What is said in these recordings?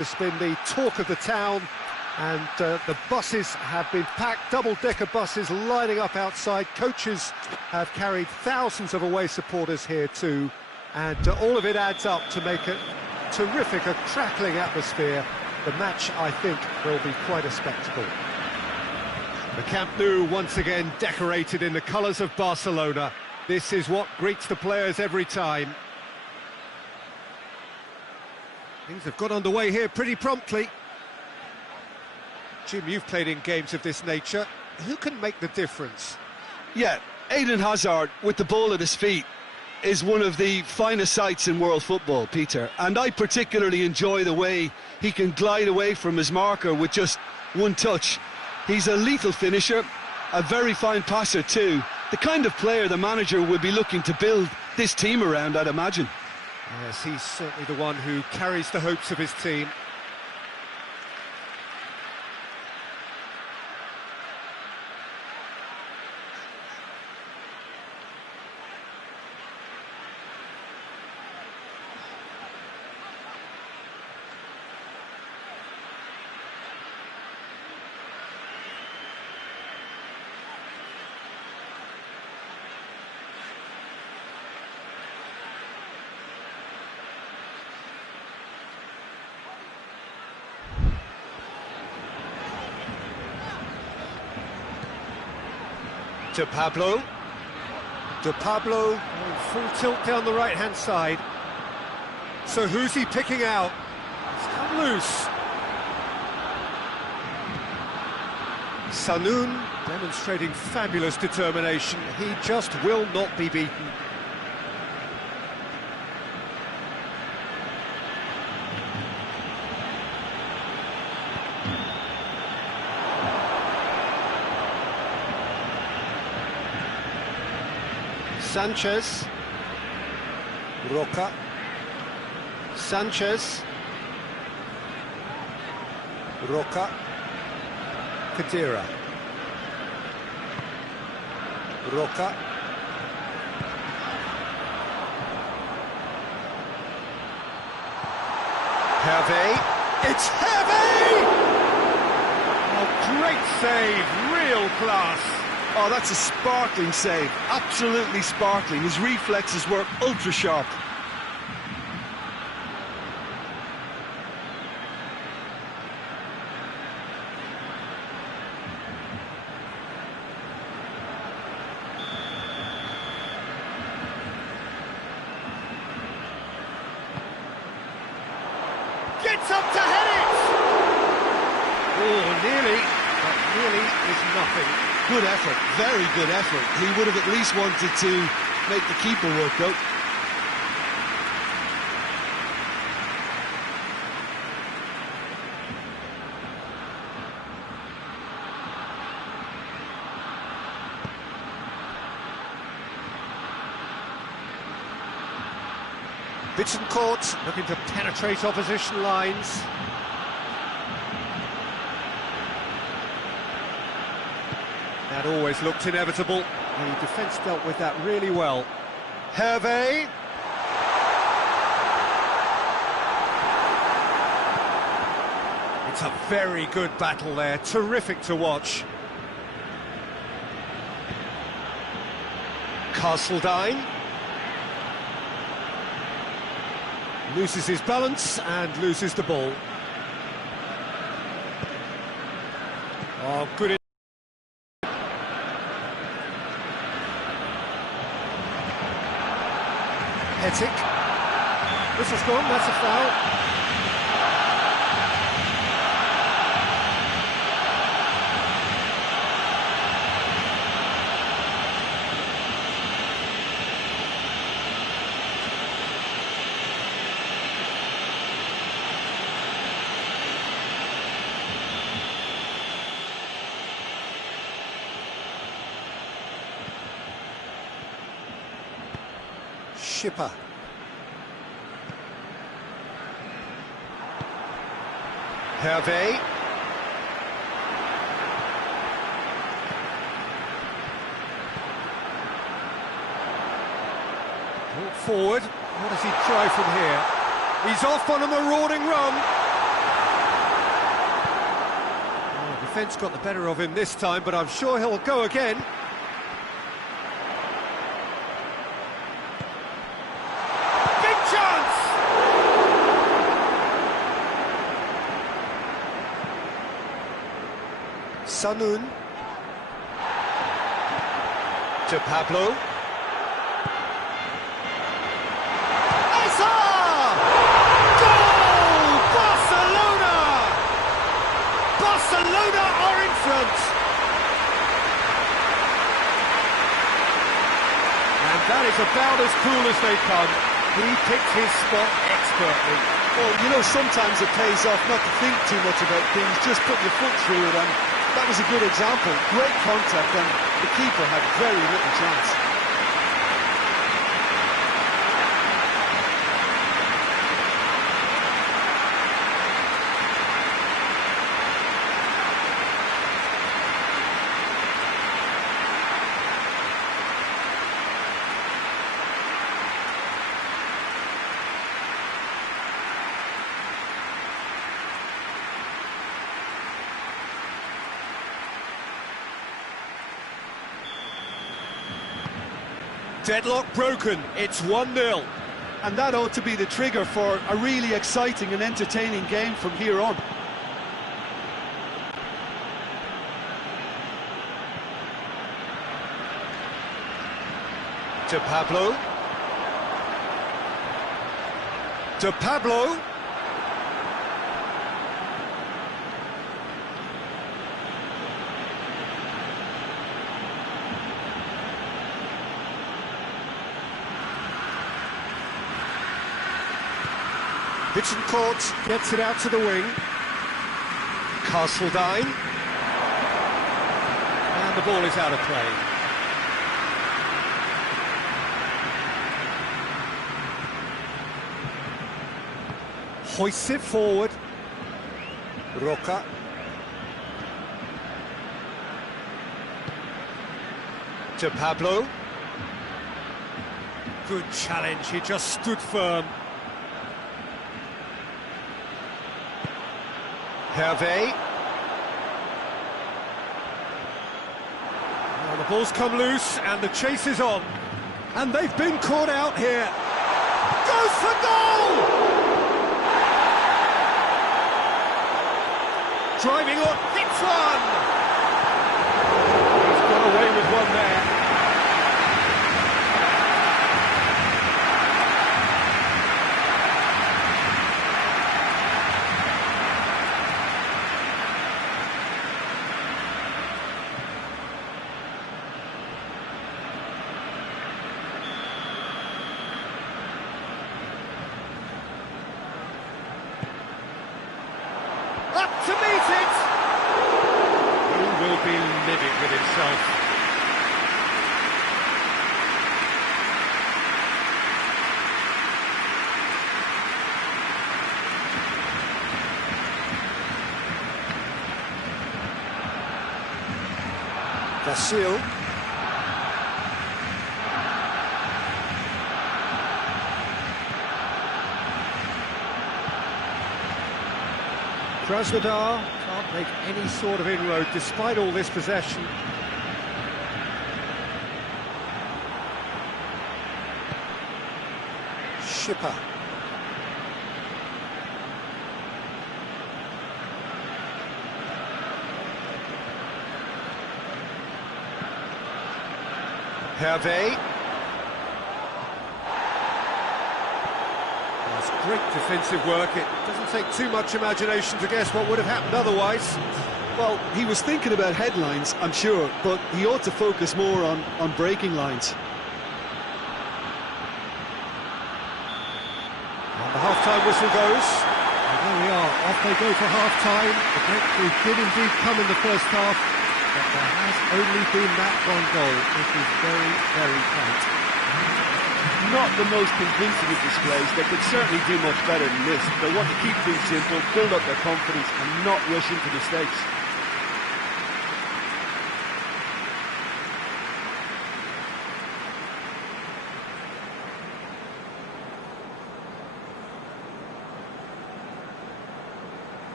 It's been the talk of the town, and the buses have been packed, double-decker buses lining up outside. Coaches have carried thousands of away supporters here too, and all of it adds up to make it terrific, a crackling atmosphere. The match, I think, will be quite a spectacle. The Camp Nou once again decorated in the colours of Barcelona. This is what greets the players every time. Things have got underway here pretty promptly. Jim, you've played in games of this nature. Who can make the difference? Yeah, Eden Hazard, with the ball at his feet, is one of the finest sights in world football, Peter. And I particularly enjoy the way he can glide away from his marker with just one touch. He's a lethal finisher, a very fine passer too. The kind of player the manager will be looking to build this team around, I'd imagine. Yes, he's certainly the one who carries the hopes of his team. De Pablo, full tilt down the right-hand side. So who's he picking out? It's come loose. Sanoun demonstrating fabulous determination. He just will not be beaten. Sanchez, Roca, Sanchez, Roca, Kadira, Roca, Hervé, it's Hervé! A great save, real class. Oh, that's a sparkling save, absolutely sparkling. His reflexes were ultra sharp. Gets up to head it! Oh, nearly, but nearly is nothing. Good effort, very good effort. He would have at least wanted to make the keeper work, though. Bittencourt looking to penetrate opposition lines. That always looked inevitable. The defence dealt with that really well. Hervé. It's a very good battle there, terrific to watch. Castledine. Loses his balance and loses the ball. Oh, good. Hetic. Whistle's gone, that's a foul. Schipper. Hervé. Brought forward. What does he try from here? He's off on a marauding run. defence got the better of him this time, but I'm sure he'll go again. Big chance! Sanun. To Pablo. Barcelona are in front. And that is about as cool as they come. He picked his spot expertly. Well, you know, sometimes it pays off not to think too much about things, just put your foot through it, and that was a good example. Great contact, and the keeper had very little chance. Deadlock broken, it's 1-0. And that ought to be the trigger for a really exciting and entertaining game from here on. To Pablo. To Pablo. Bittencourt gets it out to the wing. Krasnodar. And the ball is out of play. Hoists it forward. Roca. To Pablo. Good challenge, he just stood firm. Hervé. Now the ball's come loose and the chase is on. And they've been caught out here. Goes for goal! Driving on, hits one! He's got away with one there. Up to meet it! He will be livid with himself. Vasil. Krasnodar can't make any sort of inroad despite all this possession. Schipper. Hervé. That's great defensive work. It doesn't take too much imagination to guess what would have happened otherwise. Well, he was thinking about headlines, I'm sure, but he ought to focus more on breaking lines. And the half-time whistle goes. And there we are, off they go for half-time. The breakthrough did indeed come in the first half, but there has only been that one goal. It is very, very tight. Not the most convincing of displays. They could certainly do much better than this. They want to keep things simple, build up their confidence and not rush into mistakes.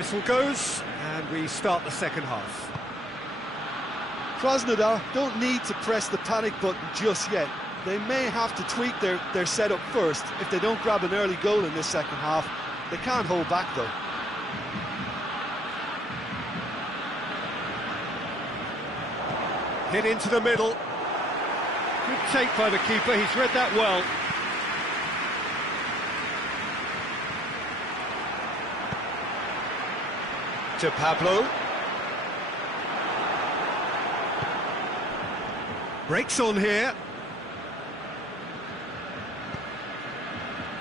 Whistle goes, and we start the second half. Krasnodar don't need to press the panic button just yet. They may have to tweak their setup first if they don't grab an early goal in this second half. They can't hold back though. Hit into the middle. Good take by the keeper, he's read that well. To Pablo. Breaks on here.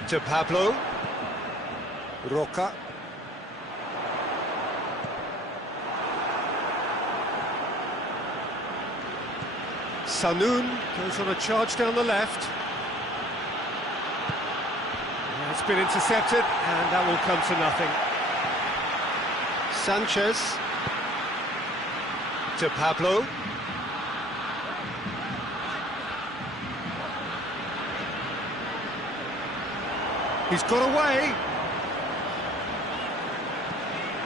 To Pablo. Roca. Sanoun goes on a charge down the left. Yeah, it's been intercepted, and that will come to nothing. Sanchez. To Pablo. He's got away.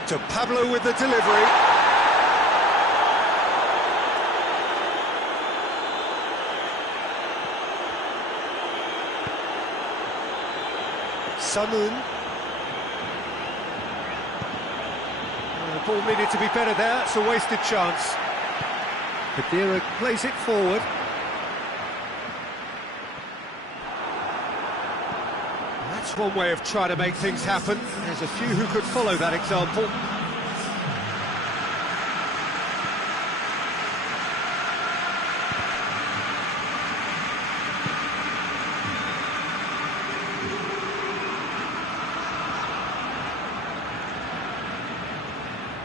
To Pablo with the delivery. Sanoun. The ball needed to be better there, it's a wasted chance. Kadira plays it forward. That's one way of trying to make things happen. There's a few who could follow that example.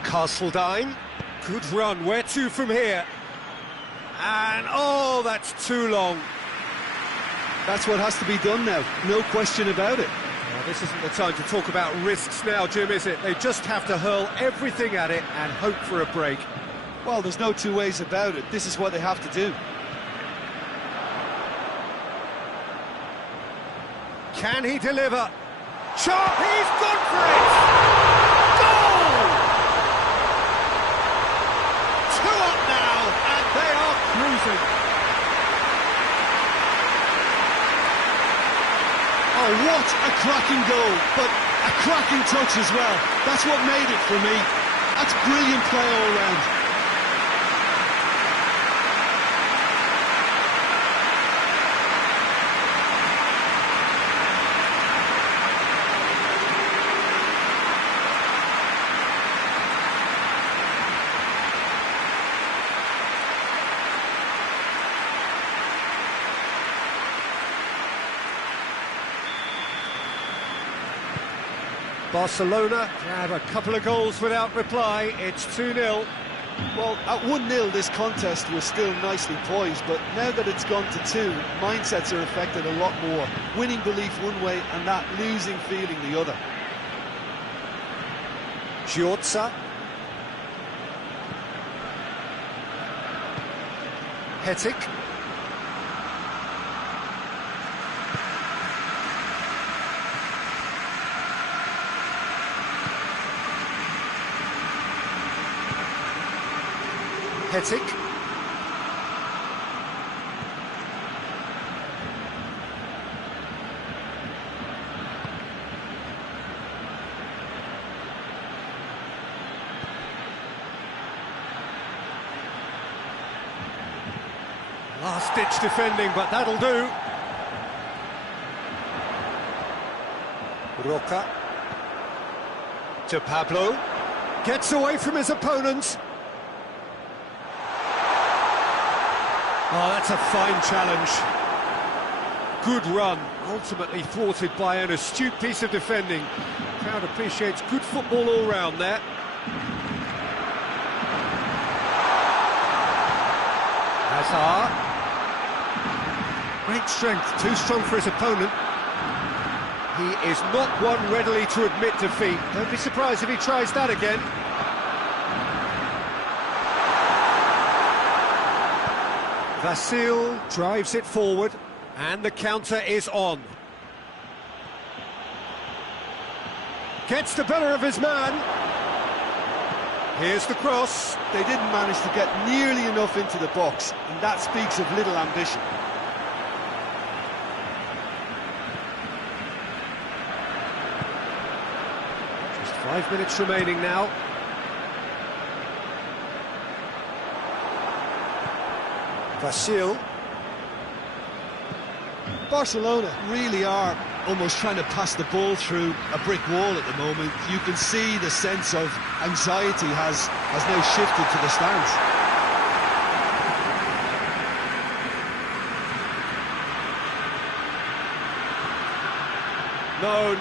Castledine, good run, where to from here? And, oh, that's too long. That's what has to be done now, no question about it. Well, this isn't the time to talk about risks now, Jim, is it? They just have to hurl everything at it and hope for a break. Well, there's no two ways about it. This is what they have to do. Can he deliver? Shot! He's gone for it! Goal! 2 up now, and they are cruising. Oh, what a cracking goal, but a cracking touch as well. That's what made it for me. That's brilliant play all round. Barcelona have a couple of goals without reply. It's 2-0. Well, at 1-0 this contest was still nicely poised, but now that it's gone to 2, mindsets are affected a lot more. Winning belief one way and that losing feeling the other. Giorza. Hetic. Hetic. Last-ditch defending, but that'll do. Roca. To Pablo. Gets away from his opponents. Oh, that's a fine challenge. Good run, ultimately thwarted by an astute piece of defending. The crowd appreciates good football all round there. Hazard. Great strength, too strong for his opponent. He is not one readily to admit defeat. Don't be surprised if he tries that again. Vasil drives it forward, and the counter is on. Gets the better of his man. Here's the cross. They didn't manage to get nearly enough into the box, and that speaks of little ambition. Just 5 minutes remaining now. Vasil. Barcelona really are almost trying to pass the ball through a brick wall at the moment. You can see the sense of anxiety has now shifted to the stands.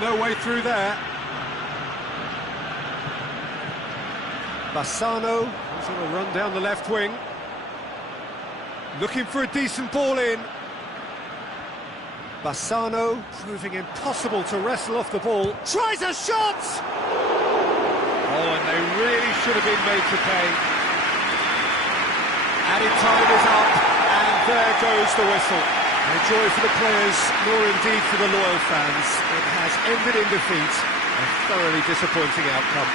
No way through there. Bassano is on a run down the left wing. Looking for a decent ball in. Bassano proving impossible to wrestle off the ball. Tries a shot! Oh, and they really should have been made to pay. Added time is up, and there goes the whistle. A joy for the players, nor indeed for the loyal fans. It has ended in defeat. A thoroughly disappointing outcome.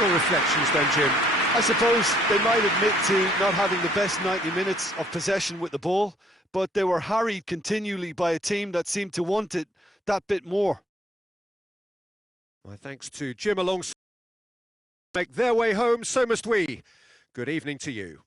Your reflections then, Jim? I suppose they might admit to not having the best 90 minutes of possession with the ball, but they were harried continually by a team that seemed to want it that bit more. My thanks to Jim alongside. Make their way home, so must we. Good evening to you.